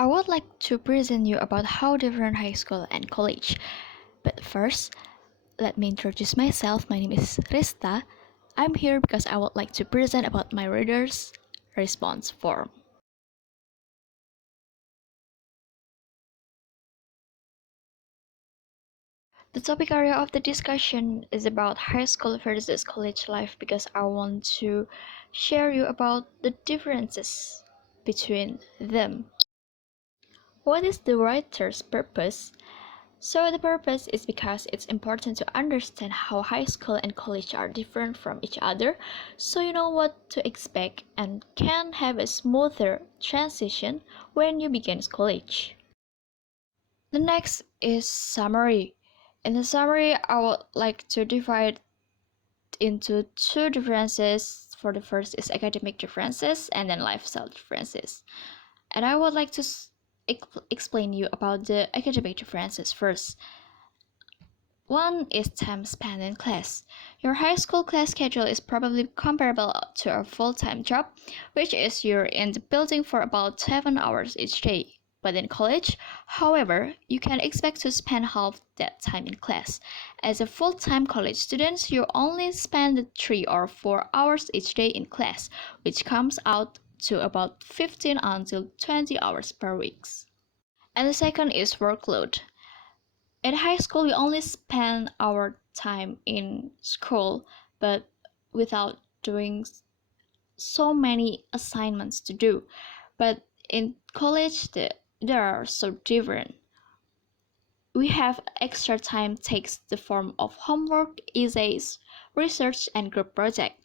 I would like to present you about how different high school and college. But first, let me introduce myself. My name is Rista. I'm here because I would like to present about my readers' response form. The topic area of the discussion is about high school versus college life because I want to share you about the differences between them. What is the writer's purpose? So the purpose is because it's important to understand how high school and college are different from each other, so you know what to expect and can have a smoother transition when you begin college. The next is summary. In the summary, I would like to divide into two differences. For the first is academic differences and then lifestyle differences. And I would like to explain you about the academic differences first. One is time spent in class. Your high school class schedule is probably comparable to a full-time job, which is you're in the building for about 7 hours each day. But in college, however, you can expect to spend half that time in class. As a full-time college student, you only spend 3 or 4 hours each day in class, which comes out to about 15 until 20 hours per week. And the second is workload. In high school, we only spend our time in school, but without doing so many assignments to do. But in college, they are so different. We have extra time takes the form of homework, essays, research, and group project.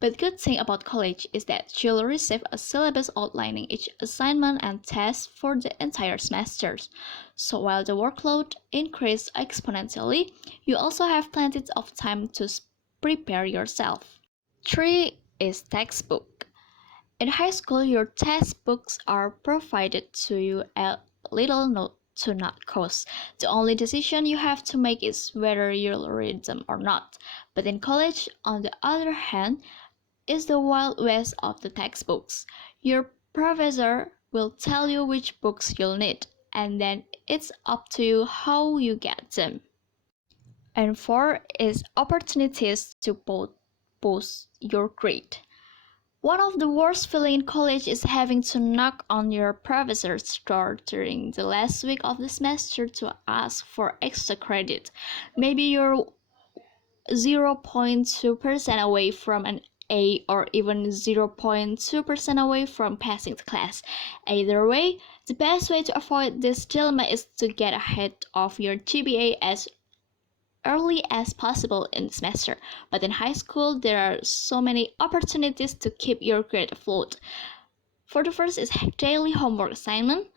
But good thing about college is that you'll receive a syllabus outlining each assignment and test for the entire semester. So while the workload increases exponentially, you also have plenty of time to prepare yourself. 3 is textbook. In high school, your textbooks are provided to you at little note to not cost. The only decision you have to make is whether you'll read them or not. But in college, on the other hand, is the wild west of the textbooks. Your professor will tell you which books you'll need, and then it's up to you how you get them. And 4 is opportunities to boost your grade. One of the worst feelings in college is having to knock on your professor's door during the last week of the semester to ask for extra credit. Maybe you're 0.2% away from an A or even 0.2% away from passing the class. Either way, the best way to avoid this dilemma is to get ahead of your GPA as early as possible in the semester. But in high school, there are so many opportunities to keep your grade afloat. For the first is daily homework assignment,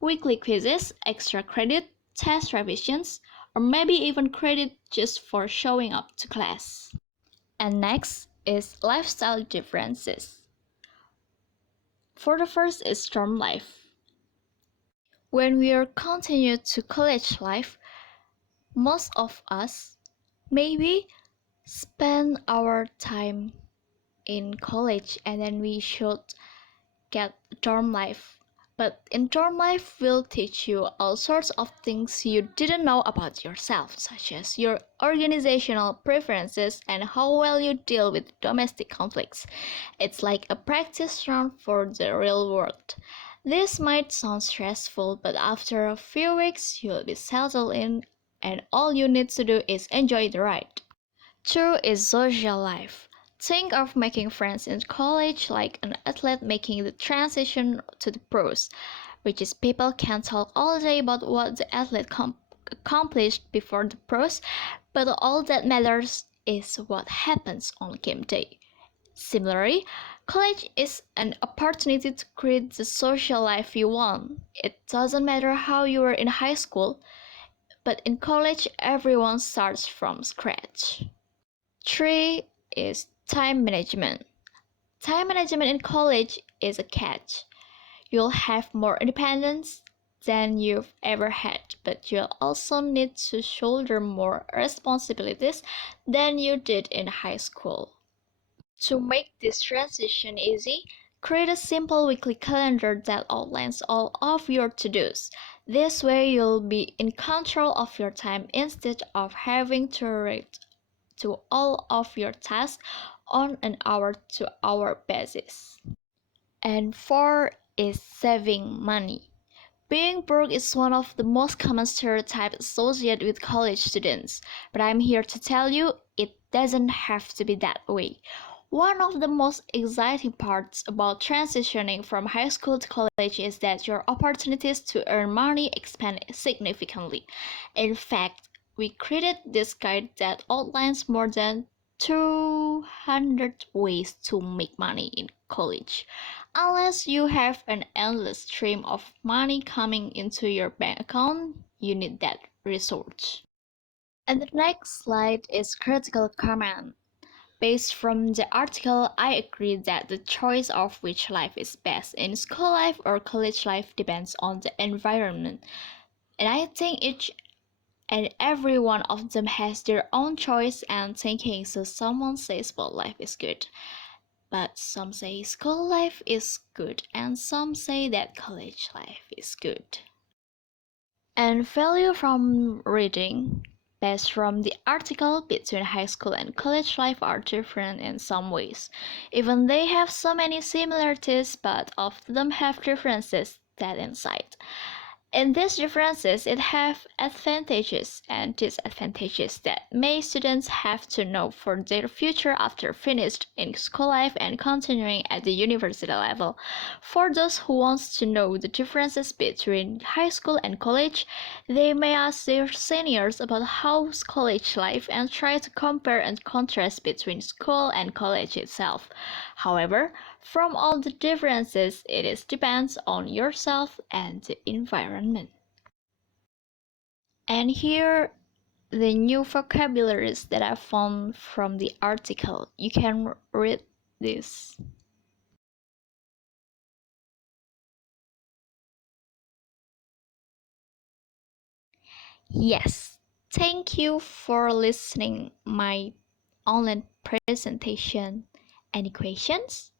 weekly quizzes, extra credit, test revisions, or maybe even credit just for showing up to class. And next is lifestyle differences. For the first is dorm life. When we are continued to college life, most of us maybe spend our time in college and then we should get dorm life. But in dorm life will teach you all sorts of things you didn't know about yourself, such as your organizational preferences and how well you deal with domestic conflicts. It's like a practice run for the real world. This might sound stressful, but after a few weeks you'll be settled in and all you need to do is enjoy the ride. 2 is social life. Think of making friends in college like an athlete making the transition to the pros, which is people can talk all day about what the athlete accomplished before the pros, but all that matters is what happens on game day. Similarly, college is an opportunity to create the social life you want. It doesn't matter how you were in high school, but in college everyone starts from scratch. 3 is time management. Time management in college is a catch. You'll have more independence than you've ever had, but you'll also need to shoulder more responsibilities than you did in high school. To make this transition easy, Create a simple weekly calendar that outlines all of your to-dos. This way you'll be in control of your time instead of having to react to all of your tasks on an hour-to-hour basis. And 4 is saving money. Being broke is one of the most common stereotypes associated with college students, but I'm here to tell you it doesn't have to be that way. One of the most exciting parts about transitioning from high school to college is that your opportunities to earn money expand significantly. In fact, we created this guide that outlines more than 200 ways to make money in college. Unless you have an endless stream of money coming into your bank account, you need that resource. And the next slide is critical comment. Based from the article, I agree that the choice of which life is best in school life or college life depends on the environment. And I think each and every one of them has their own choice and thinking, so someone says school life is good, but some say school life is good and some say that college life is good. And value from reading. Based from the article, between high school and college life are different in some ways. Even they have so many similarities, but of them have differences that insight. In these differences, it have advantages and disadvantages that may students have to know for their future after finished in school life and continuing at the university level. For those who want to know the differences between high school and college, they may ask their seniors about how college life and try to compare and contrast between school and college itself. However, from all the differences, it is depends on yourself and the environment. And here the new vocabularies that I found from the article. You can read this. Yes, thank you for listening my online presentation. Any questions?